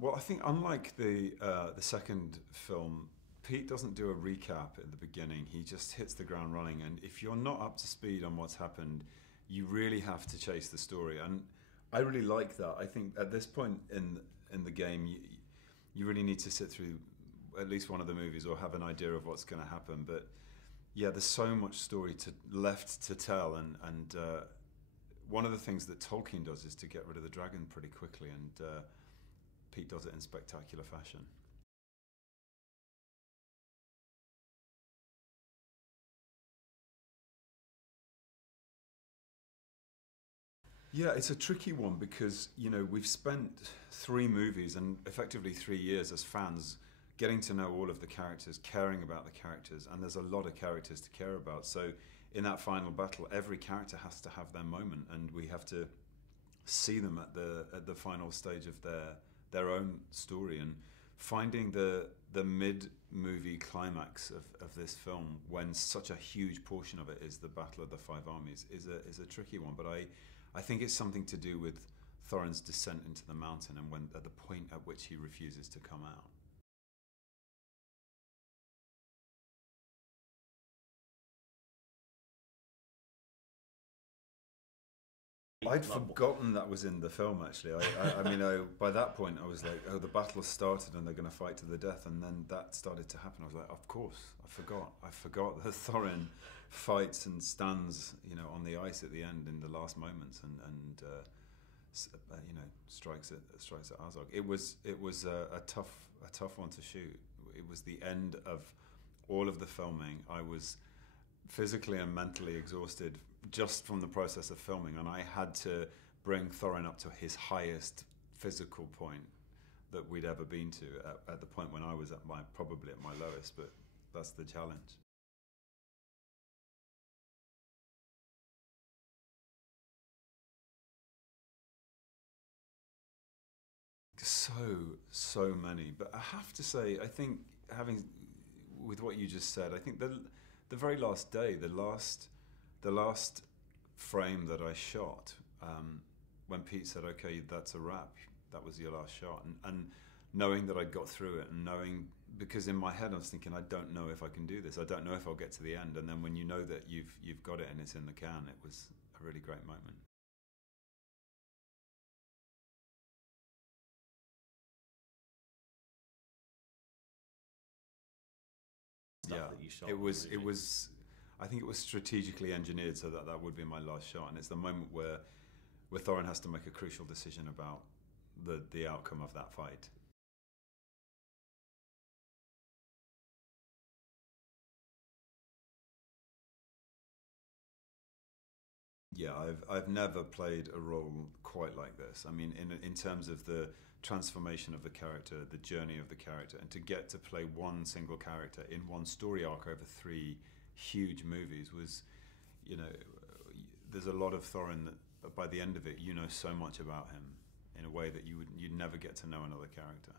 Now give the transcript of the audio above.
Well, I think unlike the second film, Pete doesn't do a recap at the beginning. He just hits the ground running, and if you're not up to speed on what's happened, you really have to chase the story. And I really like that. I think at this point in the game, you really need to sit through at least one of the movies or have an idea of what's going to happen. But yeah, there's so much story left to tell, and one of the things that Tolkien does is to get rid of the dragon pretty quickly, and Pete does it in spectacular fashion. Yeah, it's a tricky one because, we've spent 3 movies and effectively 3 years as fans getting to know all of the characters, caring about the characters, and there's a lot of characters to care about. So in that final battle, every character has to have their moment, and we have to see them at the final stage of their own story. And finding the mid-movie climax of this film, when such a huge portion of it is the Battle of the Five Armies, is a tricky one. But I think it's something to do with Thorin's descent into the mountain and at the point at which he refuses to come out. I'd forgotten that was in the film, actually. By that point, I was like, oh, the battle started and they're going to fight to the death. And then that started to happen. I was like, of course, I forgot that Thorin fights and stands, on the ice at the end in the last moments and strikes at Azog. It was a tough one to shoot. It was the end of all of the filming. I was physically and mentally exhausted just from the process of filming, and I had to bring Thorin up to his highest physical point that we'd ever been to at the point when I was probably at my lowest, but that's the challenge. So many, but I have to say, I think with what you just said, I think the very last day, the last frame that I shot, when Pete said, "Okay, that's a wrap. That was your last shot," and knowing that I got through it, and knowing, because in my head I was thinking, I don't know if I can do this. I don't know if I'll get to the end. And then when you know that you've got it and it's in the can, it was a really great moment. Stuff that you shot it was originally. I think it was strategically engineered so that would be my last shot, and it's the moment where Thorin has to make a crucial decision about the outcome of that fight. Yeah, I've never played a role quite like this. I mean, in terms of the transformation of the character, the journey of the character, and to get to play one single character in one story arc over 3 huge movies was, there's a lot of Thorin that by the end of it, you know so much about him in a way that you'd never get to know another character.